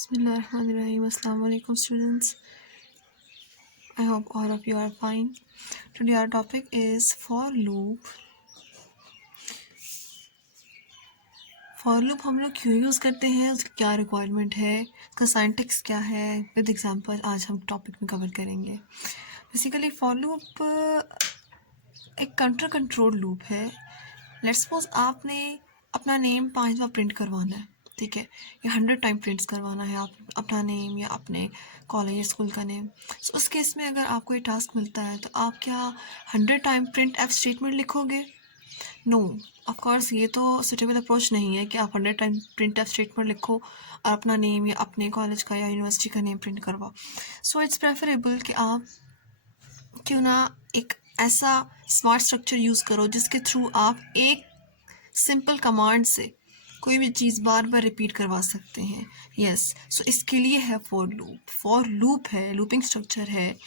Bismillahirrahmanirrahim. Assalamu alaikum students. I hope all of you are fine. Today our topic is for loop. For loop हम लोग क्यों use करते हैं, उसकी क्या रिक्वायरमेंट है, उसका सिंटैक्स क्या है, विद एग्जांपल आज हम टॉपिक में कवर करेंगे. बेसिकली फॉर लूप एक कंट्रोल लूप है. लेट्स सपोज आपने अपना नेम 5 बार प्रिंट करवाना है, ठीक है, या 100 टाइम प्रिंट्स करवाना है आप अपना नेम या अपने कॉलेज स्कूल का नेम. सो उस केस में अगर आपको ये टास्क मिलता है तो आप क्या 100 टाइम प्रिंट एफ स्टेटमेंट लिखोगे? नो, ऑफकोर्स ये तो सुटेबल अप्रोच नहीं है कि आप 100 टाइम प्रिंट एफ स्टेटमेंट लिखो और अपना नेम या अपने कॉलेज का या यूनिवर्सिटी का नेम प्रिंट करवाओ. सो इट्स प्रेफरेबल कि आप क्यों ना एक ऐसा स्मार्ट स्ट्रक्चर यूज़ करो जिसके थ्रू आप एक सिंपल कमांड से कोई भी चीज़ बार बार रिपीट करवा सकते हैं. यस, सो इसके लिए है फॉर लूप है, लूपिंग स्ट्रक्चर है,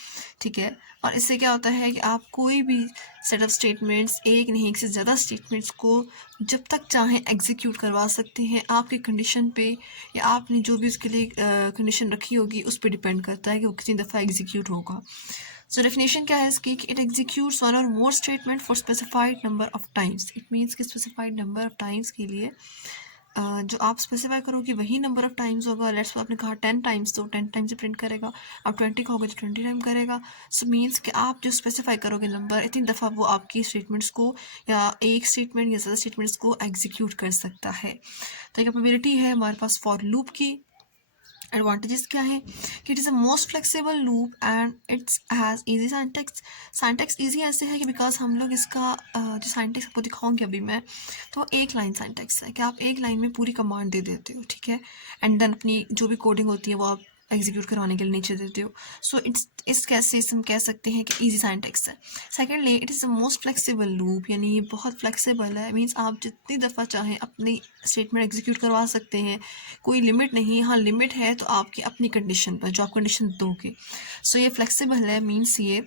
ठीक है. और इससे क्या होता है कि आप कोई भी सेट ऑफ स्टेटमेंट्स, एक नहीं एक से ज़्यादा स्टेटमेंट्स को जब तक चाहें एग्जीक्यूट करवा सकते हैं. आपकी कंडीशन पे या आपने जो भी उसके लिए कंडीशन रखी होगी उस पर डिपेंड करता है कि वो कितनी दफ़ा एग्जीक्यूट होगा. सो डेफिनेशन क्या है इसकी? It executes one or more statement for specified number of times. It means कि स्पेसिफाइड नंबर ऑफ टाइम्स के लिए जो आप स्पेसिफाई करोगे वही नंबर ऑफ टाइम्स होगा. लेट्स आपने कहा 10 टाइम्स तो 10 टाइम्स से प्रिंट करेगा. आप 20 कहोगे तो 20 टाइम करेगा. सो मीन्स कि आप जो स्पेसिफाई करोगे नंबर, इतनी दफ़ा वो आपकी स्टेटमेंट्स को या एक स्टेटमेंट या ज़्यादा स्टेटमेंट्स को एग्जीक्यूट कर सकता है. तो एक कैपेबिलिटी है हमारे पास फॉर लूप की. एडवांटेजेस क्या है कि it is a most flexible loop and it's has easy Scientex easy ऐसे है कि बिकॉज हम लोग इसका जो साइंटेक्स आपको दिखाऊंगी अभी मैं, तो एक लाइन साइंटेक्स है कि आप एक लाइन में पूरी कमांड दे देते हो, ठीक है, एंड देन अपनी जो भी कोडिंग होती है वो आप एग्जीक्यूट करवाने के लिए नीचे देते हो. सो इस कैसे हम कह सकते हैं कि इजी साइंटेक्स है. Secondly it is the most flexible loop, यानी ये बहुत फ्लेक्सिबल है. मीन्स आप जितनी दफ़ा चाहें अपनी स्टेटमेंट एग्जीक्यूट करवा सकते हैं, कोई लिमिट नहीं. हाँ लिमिट है तो आपकी अपनी कंडीशन पर, जो आप कंडीशन दोगे. सो ये फ्लेक्सिबल है, मीन्स ये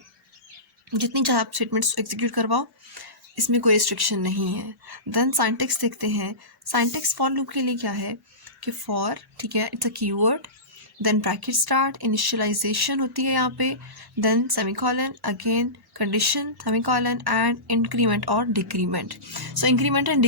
जितनी चाहे आप स्टेटमेंट्स एग्जीक्यूट करवाओ, इसमें कोई रिस्ट्रिक्शन नहीं है. देन साइंटेक्स देखते हैं. साइंटेक्स फॉर लूप के लिए क्या है कि फॉर, ठीक है, it's a keyword, then bracket start, initialization होती है यहाँ पे, then semicolon, again condition, semicolon and increment और decrement. So increment and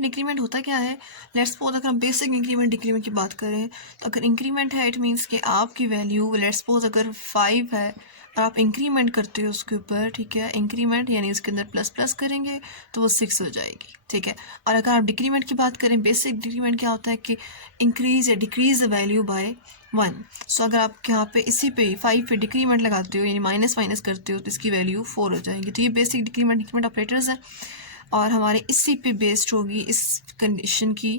decrement होता क्या है? लेट्स सपोज अगर हम बेसिक इंक्रीमेंट डिक्रीमेंट की बात करें तो अगर इंक्रीमेंट है इट मीन्स कि आपकी वैल्यू, लेट्स सपोज अगर 5 है और आप इंक्रीमेंट करते हो उसके ऊपर, ठीक है, इंक्रीमेंट यानी उसके अंदर प्लस प्लस करेंगे तो वो 6 हो जाएगी, ठीक है. और अगर आप डिक्रीमेंट की बात करें, बेसिक डिक्रीमेंट क्या होता है कि इंक्रीज या डिक्रीज द वैल्यू बाय 1. सो अगर आप यहाँ पे इसी पे 5 पे डिक्रीमेंट लगाते हो यानी माइनस माइनस करते हो तो इसकी वैल्यू 4 हो जाएगी. तो ये बेसिक डिक्रीमेंट ऑपरेटर्स हैं और हमारे इसी पे बेस्ड होगी इस कंडीशन की,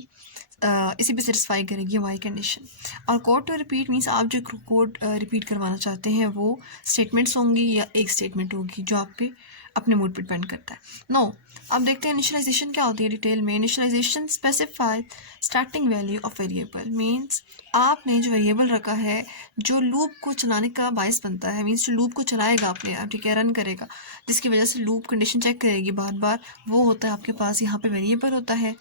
इसी पे सेटिस्फाई करेगी हमारी कंडीशन. और कोड टू रिपीट मीन्स आप जो कोड रिपीट करवाना चाहते हैं वो स्टेटमेंट्स होंगी या एक स्टेटमेंट होगी, जो आप पे अपने मूड पे डिपेंड करता है. नो, अब देखते हैं इनिशियलाइजेशन क्या होती है डिटेल में. Initialization specify starting value of variable. Means आपने जो वेरिएबल रखा है जो लूप को चलाने का बायस बनता है, मीन्स जो लूप को चलाएगा अपने आप, ठीक है, रन करेगा, जिसकी वजह से लूप कंडीशन चेक करेगी बार बार, वो होता है आपके पास यहाँ पे वेरिएबल होता है,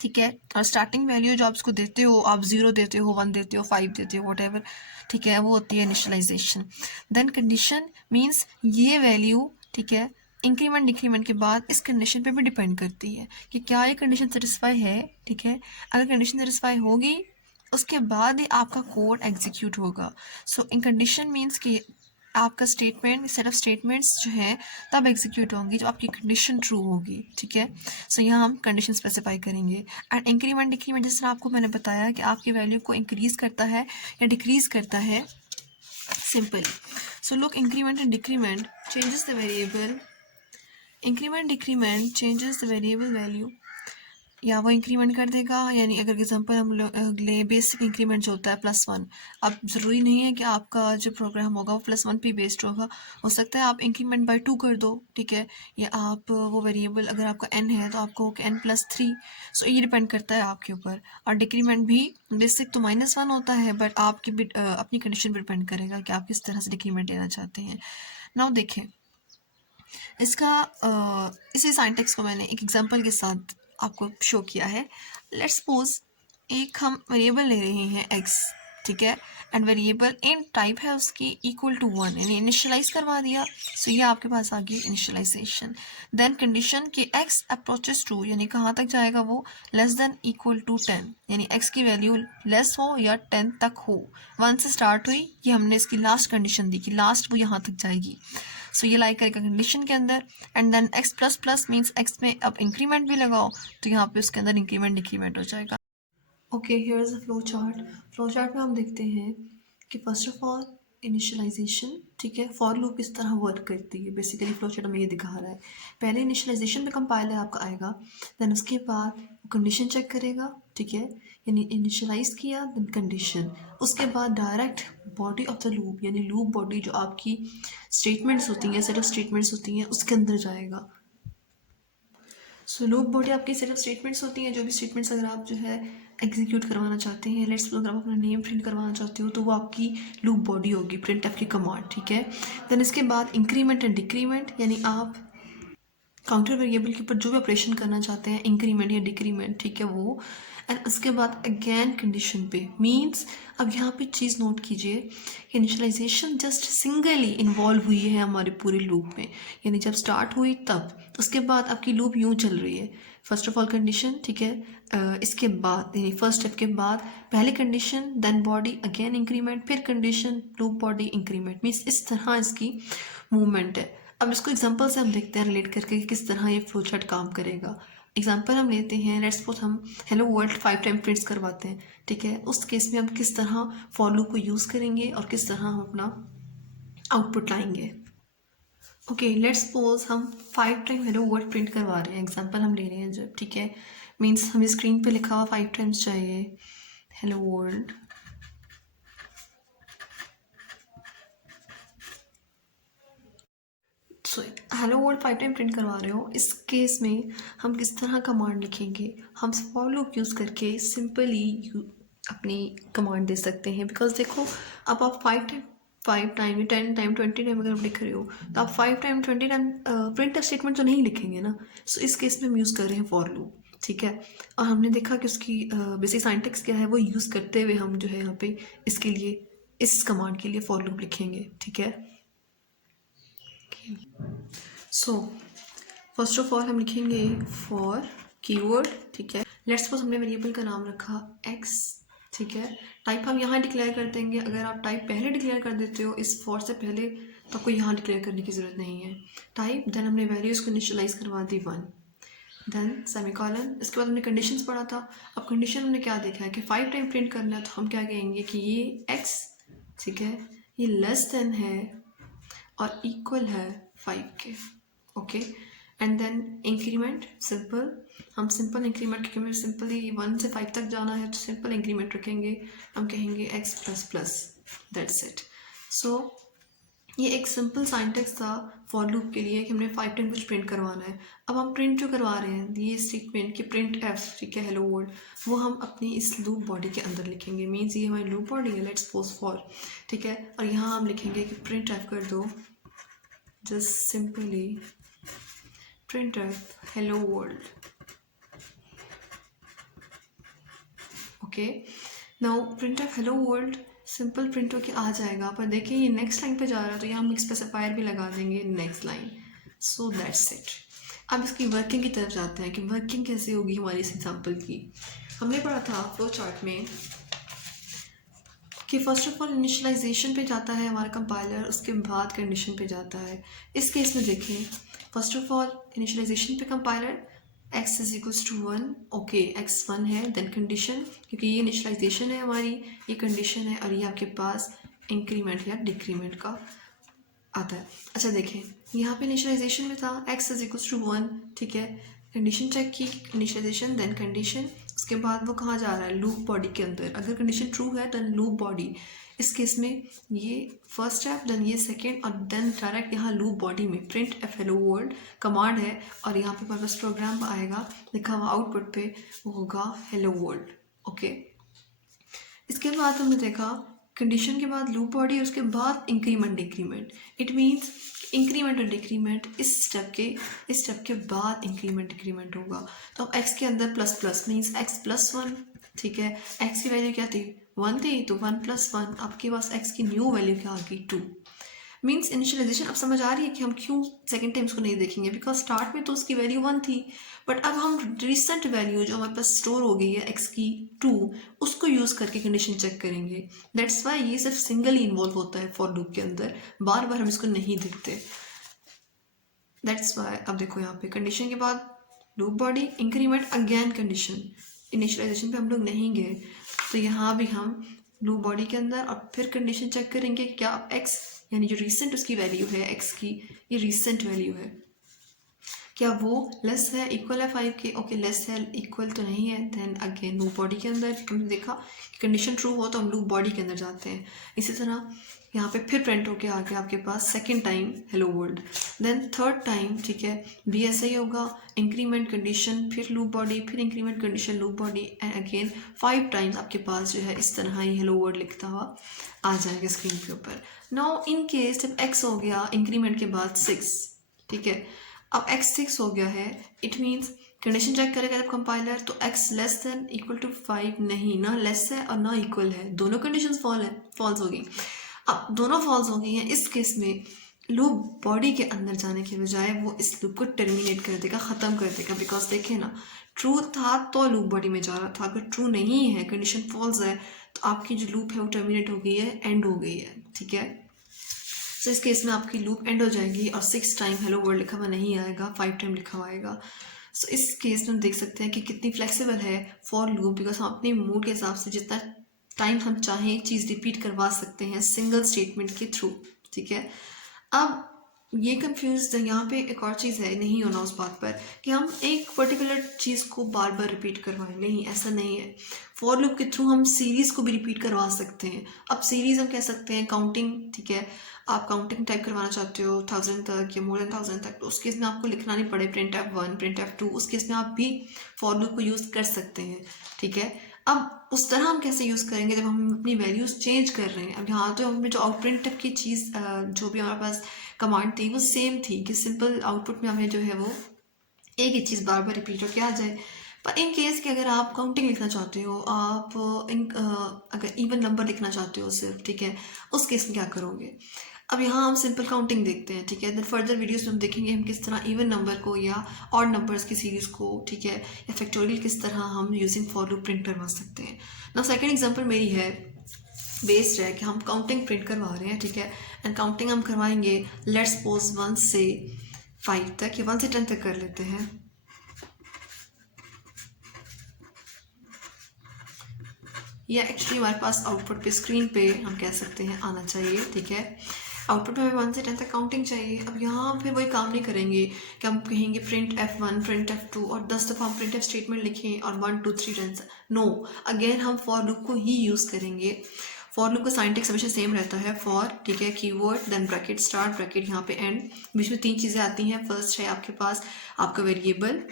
ठीक है. और स्टार्टिंग वैल्यू जो आप उसको देते हो, आप 0 देते हो, 1 देते हो, 5 देते हो, व्हाटएवर, ठीक है, वो होती है इनिशियलाइजेशन. देन कंडीशन मीन्स ये वैल्यू, ठीक है, इंक्रीमेंट डिक्रीमेंट के बाद इस कंडीशन पे भी डिपेंड करती है कि क्या ये कंडीशन सेटिस्फाई है, ठीक है. अगर कंडीशन सेटिस्फाई होगी उसके बाद ही आपका कोड एग्जीक्यूट होगा. सो इन कंडीशन मीन्स कि आपका स्टेटमेंट, सेट ऑफ स्टेटमेंट्स जो है तब एग्जीक्यूट होंगी जब आपकी कंडीशन ट्रू होगी, ठीक है. सो यहाँ हम कंडीशन स्पेसिफाई करेंगे. एंड इंक्रीमेंट डिक्रीमेंट जिस तरह आपको मैंने बताया कि आपकी वैल्यू को इंक्रीज़ करता है या डिक्रीज़ करता है simply. So look, increment and decrement changes the variable, increment decrement changes the variable value, या वो इंक्रीमेंट कर देगा. यानी अगर एग्जांपल हम ले, बेसिक इंक्रीमेंट जो होता है +1. अब ज़रूरी नहीं है कि आपका जो प्रोग्राम होगा वो +1 पे बेस्ड होगा, हो सकता है आप इंक्रीमेंट बाय 2 कर दो, ठीक है, या आप वो वेरिएबल अगर आपका n है तो आपको n+3. सो ये डिपेंड करता है आपके ऊपर. और डिक्रीमेंट भी बेसिक तो -1 होता है, बट आपकी अपनी कंडीशन पर डिपेंड करेगा कि आप किस तरह से डिक्रीमेंट लेना चाहते हैं. नाउ देखें इसका इसी साइंटेक्स को मैंने एक एग्जांपल के साथ आपको शो किया है। लेट्स सपोज एक हम वेरिएबल ले रहे हैं x, ठीक है, एंड वेरिएबल इन टाइप है उसकी इक्वल टू 1, यानी इनिशियलाइज करवा दिया। सो ये आपके पास आ गई इनिशियलाइजेशन। देन कंडीशन कि x अप्रोचेस टू, यानी कहाँ तक जाएगा वो, लेस देन इक्वल टू 10, यानी x की वैल्यू लेस हो या 10 तक हो। 1 से स्टार्ट हुई, ये हमने इसकी लास्ट कंडीशन दी कि लास्ट वो यहाँ तक जाएगी। सो ये लाइक करेगा कंडीशन के अंदर। And then x plus plus means x में अब इंक्रीमेंट भी लगाओ, तो यहाँ पे उसके अंदर इंक्रीमेंट डिक्रीमेंट हो जाएगा। Okay, here is a flow chart. Flow chart में हम देखते हैं कि फर्स्ट ऑफ ऑल इनिशियलाइजेशन, ठीक है, फॉर लूप इस तरह वर्क करती है। बेसिकली फ्लो चार्ट हमें ये दिखा रहा है, पहले इनिशियलाइजेशन पे कंपाइलर आपका आएगा, देन उसके बाद कंडीशन चेक करेगा, ठीक है, यानी इनिशियलाइज किया देन कंडीशन, उसके बाद direct body of the loop, यानी लूप बॉडी जो आपकी स्टेटमेंट्स होती हैं, सेट ऑफ स्टेटमेंट्स होती हैं, उसके अंदर जाएगा। सो लूप बॉडी आपकी सेट ऑफ स्टेटमेंट्स होती हैं, जो भी स्टेटमेंट्स अगर आप जो है एग्जीक्यूट करवाना चाहते हैं, लेट्स सपोज आप अपना नेम प्रिंट करवाना चाहते हो, तो वो आपकी लूप बॉडी होगी, प्रिंट एफ की कमांड, ठीक है। देन इसके बाद इंक्रीमेंट एंड डिक्रीमेंट, यानी आप काउंटर वेरिएबल के ऊपर जो भी ऑपरेशन करना चाहते हैं, इंक्रीमेंट या डिक्रीमेंट, ठीक है, वो। एंड उसके बाद अगेन कंडीशन पे मीन्स, अब यहाँ पे चीज़ नोट कीजिए, इनिशियलाइजेशन जस्ट सिंगली इन्वॉल्व हुई है हमारे पूरे लूप में, यानी जब स्टार्ट हुई तब, उसके बाद आपकी लूप यूँ चल रही है। फर्स्ट ऑफ ऑल कंडीशन, ठीक है, इसके बाद यानी फर्स्ट स्टेप के बाद पहले condition then body again increment, फिर condition loop body increment, means इस तरह इसकी मूवमेंट है। अब इसको एग्जांपल से हम देखते हैं रिलेट करके कि किस तरह ये फ्लो चार्ट काम करेगा। एग्जांपल हम लेते हैं, लेट्स सपोज हम हेलो वर्ल्ड 5 टाइम प्रिंट्स करवाते हैं, ठीक है, उस केस में हम किस तरह फॉर लूप को यूज़ करेंगे और किस तरह हम अपना आउटपुट लाएंगे। ओके, लेट्स सपोज हम 5 टाइम हेलो वर्ल्ड प्रिंट करवा रहे हैं, एग्जांपल हम ले रहे हैं जब, ठीक है, मीन्स हमें स्क्रीन पे लिखा हुआ 5 टाइम्स चाहिए hello world. So hello world 5 time print करवा रहे हो, इस केस में हम किस तरह कमांड लिखेंगे, हम फॉर लूप यूज़ करके सिंपली अपनी कमांड दे सकते हैं। बिकॉज देखो, अब आप 5 टाइम 10 टाइम 20 टाइम अगर आप लिख रहे हो, तो आप 5 टाइम 20 टाइम प्रिंट स्टेटमेंट तो नहीं लिखेंगे ना। सो इस केस में हम यूज़ कर रहे हैं फॉर लूप, ठीक है, और हमने देखा कि उसकी बेसिक सिंटैक्स क्या है, वो यूज़ करते हुए हम जो है यहाँ पे इसके लिए, इस कमांड के लिए फॉर लूप लिखेंगे, ठीक है। सो फर्स्ट ऑफ ऑल हम लिखेंगे फॉर कीवर्ड, ठीक है, लेट्स सपोज हमने वेरिएबल का नाम रखा x, ठीक है, टाइप हम यहाँ डिक्लेयर कर देंगे। अगर आप टाइप पहले डिक्लेयर कर देते हो इस फॉर से पहले, तो आपको यहाँ डिक्लेयर करने की ज़रूरत नहीं है। टाइप, देन हमने वैल्यूज़ को इनिशियलाइज करवा दी 1, देन सेमीकोलन, इसके बाद हमने कंडीशंस पढ़ा था। अब कंडीशन हमने क्या देखा है कि 5 टाइम प्रिंट करना है, तो हम क्या कहेंगे कि ये x, ठीक है, ये लेस देन है और इक्वल है 5 के, okay. And then increment simple, हम सिंपल इंक्रीमेंट, क्योंकि सिंपली 1 से 5 तक जाना है तो सिंपल इंक्रीमेंट रखेंगे, हम कहेंगे x plus plus, that's it. So ये एक सिंपल सिंटैक्स था फॉर लूप के लिए कि हमने 5 टाइम कुछ प्रिंट करवाना है। अब हम प्रिंट जो करवा रहे हैं ये स्टेटमेंट कि प्रिंट एफ, ठीक है, हेलो वर्ल्ड, वो हम अपनी इस लूप बॉडी के अंदर लिखेंगे। मीन्स ये हमारी लूप बॉडी है, लेट्स सपोज फॉर, ठीक है, और यहाँ हम लिखेंगे कि प्रिंट एफ कर दो, just simply printf hello world, okay। now printf hello world simple print होके आ जाएगा, पर देखिए ये नेक्स्ट लाइन पे जा रहा है, तो यहाँ हम एक स्पेसिफायर भी लगा देंगे next line. So that's it. अब इसकी वर्किंग की तरफ जाते हैं कि वर्किंग कैसे होगी हमारी इस एग्जाम्पल की। हमने पढ़ा था फ्लो चार्ट में कि फर्स्ट ऑफ ऑल इनिशियलाइजेशन पे जाता है हमारा कंपाइलर, उसके बाद कंडीशन पे जाता है। इस केस में देखें, फर्स्ट ऑफ ऑल इनिशियलाइजेशन पे compiler x is equals to 1, okay, x 1 है, देन कंडीशन, क्योंकि ये इनिशियलाइजेशन है हमारी, ये कंडीशन है, और ये आपके पास इंक्रीमेंट या डिक्रीमेंट का आता है। अच्छा देखें, यहाँ पे इनिशियलाइजेशन में था x इज इक्वल्स टू 1, ठीक है, कंडीशन चेक की, इनिशियलाइजेशन देन कंडीशन, उसके बाद वो कहाँ जा रहा है, लूप बॉडी के अंदर। अगर कंडीशन ट्रू है देन लूप बॉडी, इस केस में ये फर्स्ट स्टेप, देन ये सेकेंड, और देन डायरेक्ट यहाँ लूप बॉडी में print F hello world command है, और यहाँ पे पर्पस प्रोग्राम आएगा, लिखा हुआ आउटपुट पे वो होगा हेलो वर्ल्ड, ओके। इसके बाद हमने देखा कंडीशन के बाद लूप बॉडी, उसके बाद increment decrement. It means increment और डिक्रीमेंट इस स्टेप के बाद इंक्रीमेंट डिक्रीमेंट होगा। तो अब x के अंदर plus plus means x plus one, ठीक है। x की वैल्यू क्या थी, 1 थी, तो 1 प्लस 1 आपके पास x की न्यू वैल्यू क्या आ गई, 2। मीन्स इनिशियलाइजेशन अब समझ आ रही है कि हम क्यों सेकेंड टाइम उसको नहीं देखेंगे, बिकॉज स्टार्ट में तो उसकी वैल्यू 1 थी, बट अब हम रिसेंट वैल्यू जो हमारे पास स्टोर हो गई है x की 2, उसको यूज़ करके कंडीशन चेक करेंगे। दैट्स वाई ये सिर्फ सिंगल ही इन्वॉल्व होता है फॉर लूप के अंदर, बार बार हम इसको नहीं देखते। दैट्स वाई अब देखो यहाँ पे कंडीशन के बाद loop body increment again condition, initialization पे हम लोग नहीं गए, तो यहाँ भी हम लूप बॉडी के अंदर और फिर कंडीशन चेक करेंगे कि क्या x यानी जो रिसेंट उसकी वैल्यू है x की, ये रिसेंट वैल्यू है, क्या वो लेस है इक्वल है 5 के, ओके लेस है इक्वल तो नहीं है, देन अगेन लूप बॉडी के अंदर हमने देखा कि कंडीशन ट्रू हो तो हम लूप बॉडी के अंदर जाते हैं। इसी तरह यहाँ पे फिर प्रिंट होके आ गया आपके पास second time hello world, then third time, ठीक है, भी ऐसा ही होगा, इंक्रीमेंट कंडीशन फिर लूप बॉडी फिर increment condition loop body and again 5 times आपके पास जो है इस तरह ही हेलो वर्ल्ड लिखता हुआ आ जाएगा स्क्रीन के ऊपर। नाउ इन केस जब x हो गया इंक्रीमेंट के बाद 6, ठीक है, अब x 6 हो गया है, इट मीन्स कंडीशन चेक करेगा जब कंपाइलर तो x less than equal to 5 नहीं, ना लेस है और ना इक्वल है, दोनों कंडीशंस फॉल्स हो गई। अब दोनों फॉल्स हो गई हैं, इस केस में लूप बॉडी के अंदर जाने के बजाय वो इस लूप को टर्मिनेट कर देगा, ख़त्म कर देगा, बिकॉज देखें ना ट्रू था तो लूप बॉडी में जा रहा था, अगर ट्रू नहीं है कंडीशन फॉल्स है तो आपकी जो लूप है वो टर्मिनेट हो गई है, एंड हो गई है, ठीक है। तो इस केस में आपकी लूप एंड हो जाएगी और 6 टाइम हेलो वर्ल्ड लिखा हुआ नहीं आएगा, 5 टाइम लिखा हुआ आएगा। सो इस केस में हम देख सकते हैं कि कितनी फ्लेक्सिबल है फॉर लूप, बिकॉज हम अपने मूड के हिसाब से जितना टाइम हम चाहें चीज़ रिपीट करवा सकते हैं सिंगल स्टेटमेंट के थ्रू, ठीक है। अब ये कंफ्यूज यहाँ पे एक और चीज़ है, नहीं होना उस बात पर कि हम एक पर्टिकुलर चीज़ को बार बार रिपीट करवाएं, नहीं ऐसा नहीं है। फॉर लूप के थ्रू हम सीरीज़ को भी रिपीट करवा सकते हैं। अब सीरीज़ हम कह सकते हैं काउंटिंग, ठीक है, आप काउंटिंग टाइप करवाना चाहते हो 1000 तक या मोर देन 1000 तक, तो उस केस में आपको लिखना नहीं पड़े प्रिंट F1 प्रिंट F2, उस केस में आप भी फॉर लूप को यूज़ कर सकते हैं, ठीक है। अब उस तरह हम कैसे यूज़ करेंगे जब हम अपनी वैल्यूज़ चेंज कर रहे हैं। अब यहाँ तो हमें जो आउटप्रिंट की चीज़ जो भी हमारे पास कमांड थी वो सेम थी कि सिंपल आउटपुट में हमें जो है वो एक ही चीज़ बार बार रिपीट होकर आ जाए। पर इन केस कि अगर आप काउंटिंग लिखना चाहते हो, आप अगर इवन नंबर लिखना चाहते हो सिर्फ, ठीक है, उस केस में क्या करोगे। अब यहाँ हम सिंपल काउंटिंग देखते हैं, ठीक है, देन फर्दर वीडियोस में हम देखेंगे हम किस तरह इवन नंबर को या ऑड नंबर्स की सीरीज़ को, ठीक है, या फैक्टोरियल किस तरह हम यूजिंग फॉर लूप प्रिंट करवा सकते हैं। ना सेकेंड एग्जाम्पल मेरी है बेस्ड है कि हम काउंटिंग प्रिंट करवा रहे हैं, ठीक है, एंड काउंटिंग हम करवाएंगे लेट्स सपोज 1 से 5 तक या 1 से 10 तक कर लेते हैं। या एक्चुअली हमारे पास आउटपुट पे स्क्रीन पे हम कह सकते हैं आना चाहिए, ठीक है, आउटपुट में हमें 1 से 10 तक काउंटिंग चाहिए। अब यहाँ फिर वही काम नहीं करेंगे कि हम कहेंगे प्रिंट F1 प्रिंट F2 और 10 दफ़ा हम प्रिंट F स्टेटमेंट लिखें और 1 2 3 10, नो, अगेन हम फॉर लूप को ही यूज़ करेंगे। फॉर लूप का सिंटैक्स हमेशा सेम रहता है, फॉर, ठीक है, keyword then bracket start bracket यहाँ पे एंड, बीच में 3 चीज़ें आती हैं। फर्स्ट है आपके पास आपका वेरिएबल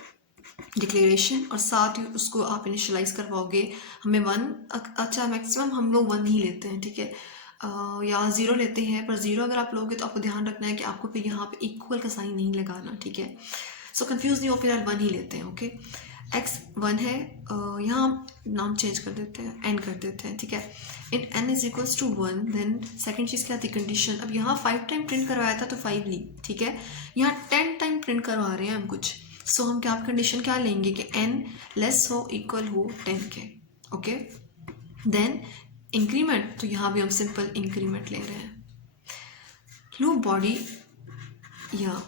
डिक्लेरेशन और साथ ही उसको आप इनिशियलाइज करवाओगे। हमें 1, अच्छा मैक्सिमम हम लोग 1 ही लेते हैं, ठीक है, या 0 लेते हैं, पर 0 अगर आप लोगे तो आपको ध्यान रखना है कि आपको फिर यहाँ पे इक्वल का साइन नहीं लगाना, ठीक है। सो कंफ्यूज नहीं हो, फिर आप 1 ही लेते हैं, ओके। x 1 है, यहाँ हम नाम चेंज कर देते हैं, n कर देते हैं, ठीक है, in n is equals to 1। Then second चीज़ क्या थी कंडीशन, अब यहाँ 5 टाइम प्रिंट करवाया था तो 5 ली, ठीक है, यहाँ 10 टाइम प्रिंट करवा रहे हैं हम कुछ, सो हम क्या कंडीशन क्या लेंगे कि n लेस हो इक्वल हो 10 के, ओके। देन इंक्रीमेंट, तो यहाँ भी हम सिंपल इंक्रीमेंट ले रहे हैं। लूप बॉडी या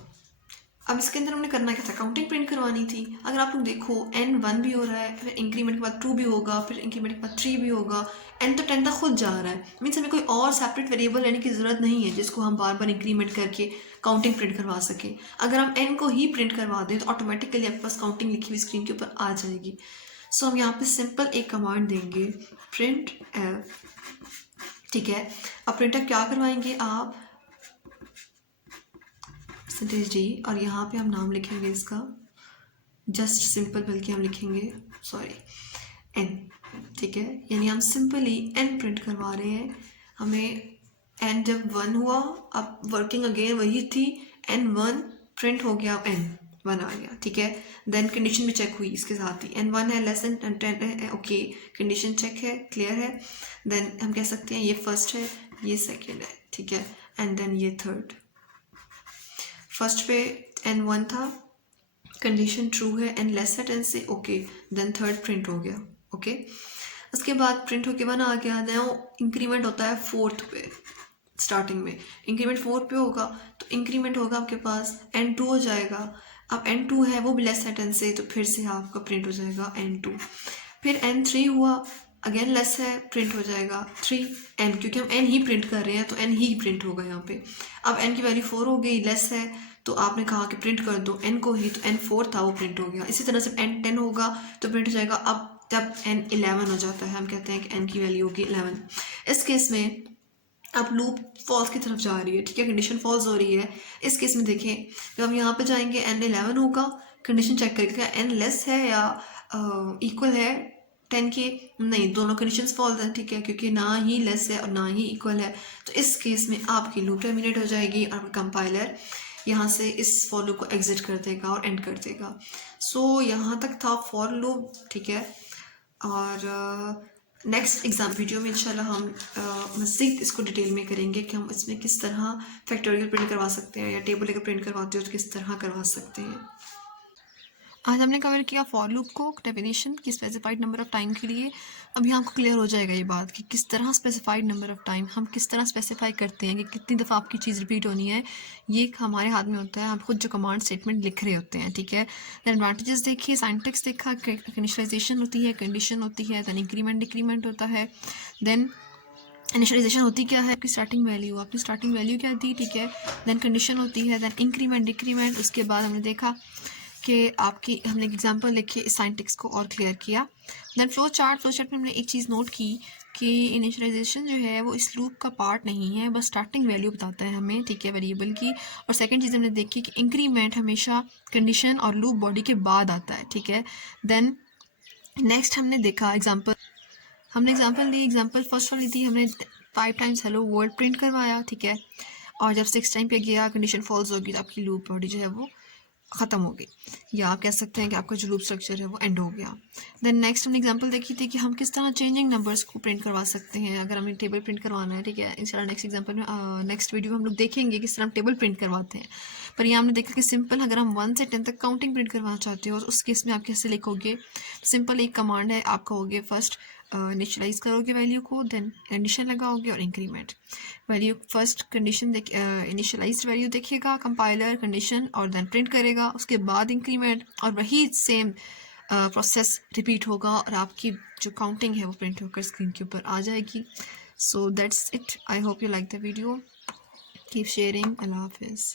अब इसके अंदर हमने करना क्या था, काउंटिंग प्रिंट करवानी थी। अगर आप लोग देखो n 1 भी हो रहा है, फिर इंक्रीमेंट के बाद 2 भी होगा, फिर इंक्रीमेंट के बाद 3 भी होगा, n तो 10 तक खुद जा रहा है, मीन्स हमें कोई और सेपरेट वेरिएबल लेने की ज़रूरत नहीं है जिसको हम बार बार इंक्रीमेंट करके काउंटिंग प्रिंट करवा सकें। अगर हम n को ही प्रिंट करवा दें तो ऑटोमेटिकली आपके पास काउंटिंग लिखी हुई स्क्रीन के ऊपर आ जाएगी। सो हम यहाँ पे सिंपल एक कमांड देंगे प्रिंट f, ठीक है। अब प्रिंट f क्या करवाएंगे आप %d और यहाँ पे हम नाम लिखेंगे इसका जस्ट सिंपल, बल्कि हम लिखेंगे सॉरी n, ठीक है, यानी हम सिंपली n प्रिंट करवा रहे हैं। हमें एन जब 1 हुआ, अब वर्किंग अगेन वही थी, N1 प्रिंट हो गया, अब N1 आ गया, ठीक है। देन कंडीशन भी चेक हुई इसके साथ ही, N1 है लेस देन 10 है, ओके, कंडीशन चेक है, क्लियर है। देन हम कह सकते हैं ये फर्स्ट है, ये सेकेंड है, ठीक है, एंड देन ये थर्ड। फर्स्ट पे N1 था, कंडीशन ट्रू है, एन लेस है 10 से, ओके, देन थर्ड प्रिंट हो गया, ओके। उसके बाद प्रिंट होके 1 आ गया, देन इंक्रीमेंट होता है फोर्थ पे, स्टार्टिंग में इंक्रीमेंट 4 पे होगा, तो इंक्रीमेंट होगा आपके पास N2 हो जाएगा। अब N2 है वो भी लेस है 10 से, तो फिर से आपका प्रिंट हो जाएगा N2। फिर N3 हुआ, अगेन लेस है, प्रिंट हो जाएगा 3N, क्योंकि हम N ही प्रिंट कर रहे हैं तो N ही प्रिंट होगा यहाँ पे। अब N की वैल्यू 4 हो गई, लेस है, तो आपने कहा कि प्रिंट कर दो N को ही, तो N4 था वो प्रिंट हो गया। इसी तरह से N10 होगा तो प्रिंट हो जाएगा। अब जब N11 हो जाता है, हम कहते हैं कि N की वैल्यू होगी 11। इस केस में अब लूप फॉल्स की तरफ जा रही है, ठीक है, कंडीशन फॉल्स हो रही है। इस केस में देखें, जब हम यहाँ पे जाएंगे N11 होगा, कंडीशन चेक करेंगे क्या N लेस है या इक्वल है 10 के, नहीं, दोनों कंडीशंस फॉल्स हैं, ठीक है, क्योंकि ना ही लेस है और ना ही इक्वल है। तो इस केस में आपकी लूप टर्मिनेट हो जाएगी और कंपाइलर यहाँ से इस फॉर लूप को एग्जिट कर देगा और एंड कर देगा। सो यहाँ तक था फॉर लूप, ठीक है। और नेक्स्ट एग्जाम वीडियो में इंशाल्लाह हम मज़ीद इसको डिटेल में करेंगे कि हम इसमें किस तरह फैक्टोरियल प्रिंट करवा सकते हैं, या टेबल लेकर प्रिंट करवाते हो तो किस तरह करवा सकते हैं। आज हमने कवर किया फॉर लूप को, डेफिनेशन की स्पेसिफाइड नंबर ऑफ टाइम के लिए। अब यहाँ आपको क्लियर हो जाएगा ये बात कि किस तरह स्पेसिफाइड नंबर ऑफ टाइम हम किस तरह स्पेसिफाई करते हैं कि कितनी दफ़ा आपकी चीज़ रिपीट होनी है। ये हमारे हाथ में होता है, हम खुद जो कमांड स्टेटमेंट लिख रहे होते हैं, ठीक है। दैन एडवांटेजेस देखिए, सिंटैक्स देखा, इनिशियलाइजेशन होती है, कंडीशन होती है, दैन इंक्रीमेंट डिक्रीमेंट होता है। देन इनिशियलाइजेशन होती क्या है, आपकी स्टार्टिंग वैल्यू क्या थी, ठीक है। देन कंडीशन होती है, देन इंक्रीमेंट डिक्रीमेंट। उसके बाद हमने देखा कि हमने एक एग्जांपल लिखे, सिंटैक्स को और क्लियर किया। देन फ्लो चार्ट में हमने एक चीज़ नोट की कि इनिशियलाइजेशन जो है वो इस लूप का पार्ट नहीं है, बस स्टार्टिंग वैल्यू बताता है हमें, ठीक है, वेरिएबल की। और सेकंड चीज़ हमने देखी कि इंक्रीमेंट हमेशा कंडीशन और लूप बॉडी के बाद आता है, ठीक है। देन नेक्स्ट हमने देखा एग्जाम्पल दी, एग्जाम्पल फर्स्ट वाली थी, हमने 5 टाइम्स हेलो वर्ल्ड प्रिंट करवाया, ठीक है। और जब 6 टाइम पे गया, कंडीशन फॉल्स होगी, तो आपकी लूप बॉडी जो है वो ख़त्म हो गई, या आप कह सकते हैं कि आपका जो लूप स्ट्रक्चर है वो एंड हो गया। देन नेक्स्ट हमने एग्जांपल देखी थी कि हम किस तरह चेंजिंग नंबर्स को प्रिंट करवा सकते हैं अगर हमें टेबल प्रिंट करवाना है, ठीक है। इंशाल्लाह नेक्स्ट एग्जांपल में नेक्स्ट वीडियो में हम लोग देखेंगे किस तरह हम टेबल प्रिंट करवाते हैं। पर यहाँ हमने देखा कि सिंपल, अगर हम 1 से 10 तक काउंटिंग प्रिंट करवाना चाहते हो, उस केस में आप कैसे लिखोगे। सिंपल एक कमांड है, आप कहोगे फर्स्ट इनिशियलाइज करोगे वैल्यू को, देन कंडीशन लगाओगे और increment value. First condition initialised value देखेगा कंपाइलर, कंडीशन, और देन प्रिंट करेगा, उसके बाद इंक्रीमेंट, और वही सेम प्रोसेस रिपीट होगा और आपकी जो काउंटिंग है वो प्रिंट होकर स्क्रीन के ऊपर आ जाएगी। So that's it, I hope you like the video, keep sharing, अल्लाह हाफिज़।